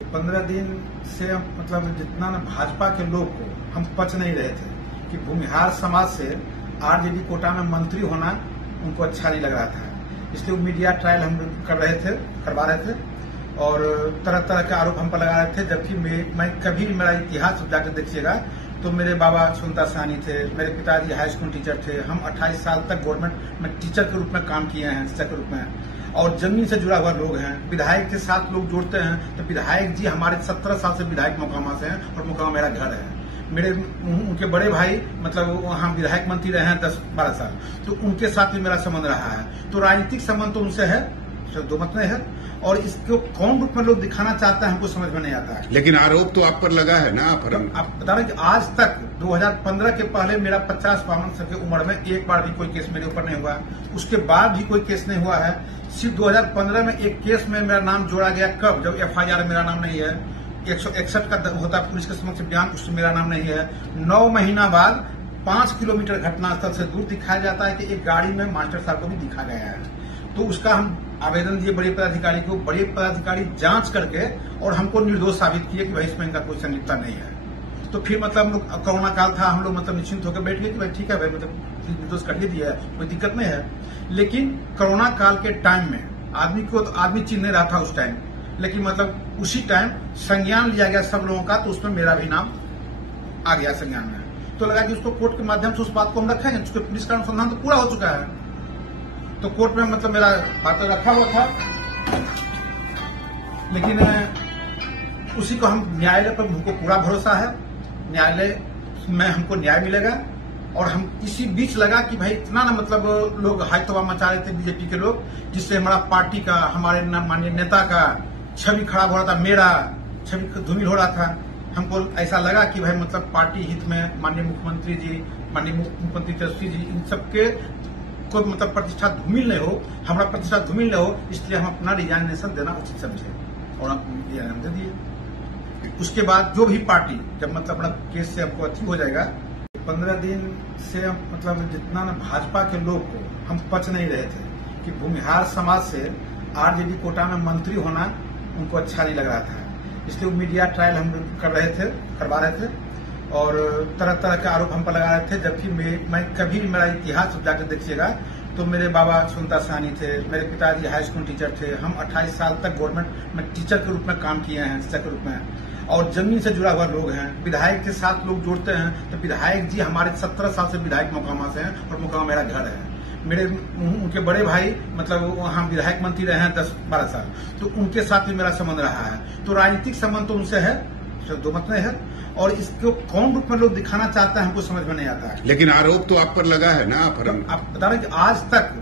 15 दिन से मतलब जितना न भाजपा के लोग को हम पच नहीं रहे थे कि भूमिहार समाज से आरजेडी कोटा में मंत्री होना उनको अच्छा नहीं लग रहा था। इसलिए वो मीडिया ट्रायल हम करवा रहे थे और तरह तरह के आरोप हम पर लगा रहे थे। जबकि मैं कभी मेरा इतिहास जाकर देखिएगा तो मेरे बाबा सुनता सानी थे, मेरे पिताजी हाई स्कूल टीचर थे। हम 28 साल तक गवर्नमेंट में टीचर के रूप में काम किए हैं, शिक्षक के रूप में, और जमीन से जुड़ा हुआ लोग हैं। विधायक के साथ लोग जुड़ते हैं तो विधायक जी हमारे 17 साल से विधायक मोकामा से हैं और मोकामा मेरा घर है। मेरे उनके बड़े भाई मतलब वहाँ विधायक मंत्री रहे हैं 10-12 साल, तो उनके साथ भी मेरा संबंध रहा है। तो राजनीतिक संबंध तो उनसे है, दो मत नहीं है। और इसको कौन रूप में लोग दिखाना चाहते हैं हमको समझ में नहीं आता है। लेकिन आरोप तो आप पर लगा है ना। आप बता रहे कि आज तक 2015 के पहले मेरा 50-52 साल की उम्र में एक बार भी कोई केस मेरे ऊपर नहीं हुआ। उसके बाद भी कोई केस नहीं हुआ है। सिर्फ 2015 में एक केस में मेरा नाम जोड़ा गया, कब? जब FIR में मेरा नाम नहीं है। 161 का होता पुलिस के समक्ष बयान, उसमें मेरा नाम नहीं है। 9 महीना बाद 5 किलोमीटर घटनास्थल से दूर दिखाया जाता है कि एक गाड़ी में मास्टर साहब को भी दिखा गया है। तो उसका हम आवेदन दिए बड़े पदाधिकारी को। बड़े पदाधिकारी जांच करके और हमको निर्दोष साबित किए कि भाई इसमें इनका कोई संलिप्तता नहीं है। तो फिर मतलब हम लोग, कोरोना काल था, हम लोग मतलब निश्चिंत होकर बैठ गए कि भाई ठीक है भाई, मतलब निर्दोष कर ही दिया है, कोई दिक्कत नहीं है। लेकिन कोरोना काल के टाइम में आदमी चिन्ह नहीं रहा था उस टाइम, लेकिन मतलब उसी टाइम संज्ञान लिया गया सब लोगों का, तो उसमें मेरा भी नाम आ गया संज्ञान में। तो लगा कि उसको कोर्ट के माध्यम से उस बात को हम रखेंगे। उसके पुलिस का अनुसंधान तो पूरा हो चुका है, तो कोर्ट में मतलब मेरा बात रखा हुआ था। लेकिन उसी को हम न्यायालय पर हमको पूरा भरोसा है, न्यायालय में हमको न्याय मिलेगा। और हम इसी बीच लगा कि भाई इतना ना मतलब लोग हाइतवा मचा रहे थे बीजेपी के लोग, जिससे हमारा पार्टी का, हमारे माननीय नेता का छवि खराब हो रहा था, मेरा छवि धूमिल हो रहा था। हमको ऐसा लगा कि भाई मतलब पार्टी हित में माननीय मुख्यमंत्री जी, माननीय मुख्यमंत्री तेजस्वी जी, इन सबके को मतलब प्रतिष्ठा धूमिल नहीं हो, हमारा प्रतिष्ठा धूमिल नहीं हो, इसलिए हम अपना रिजाइनेशन देना उचित समझे और हम रिजाइन दे दिए। उसके बाद जो भी पार्टी जब मतलब अपना केस से हमको अच्छी हो जाएगा, 15 दिन से मतलब जितना न भाजपा के लोग को हम पच नहीं रहे थे कि भूमिहार समाज से आरजेडी कोटा में मंत्री होना उनको अच्छा नहीं लग रहा था। इसलिए वो मीडिया ट्रायल हम करवा रहे थे और तरह तरह के आरोप हम पर लगा रहे थे। जबकि मैं कभी मेरा इतिहास जाकर देखिएगा तो मेरे बाबा सुनता सानी थे, मेरे पिताजी हाई स्कूल टीचर थे। हम 28 साल तक गवर्नमेंट में टीचर के रूप में काम किए हैं, शिक्षक के रूप में, और जमीन से जुड़ा हुआ लोग हैं। विधायक के साथ लोग जुड़ते हैं तो विधायक जी हमारे 17 साल से विधायक मोकामा से हैं और मोकामा मेरा घर है। मेरे उनके बड़े भाई मतलब वहाँ विधायक मंत्री रहे हैं 10-12 साल, तो उनके साथ भी मेरा संबंध रहा है। तो राजनीतिक संबंध तो उनसे है, दो मत नहीं है। और इसको कौन रूप में लोग दिखाना चाहते हैं हमको समझ में नहीं आता है। लेकिन आरोप तो आप पर लगा है ना। आप बता रहे कि आज तक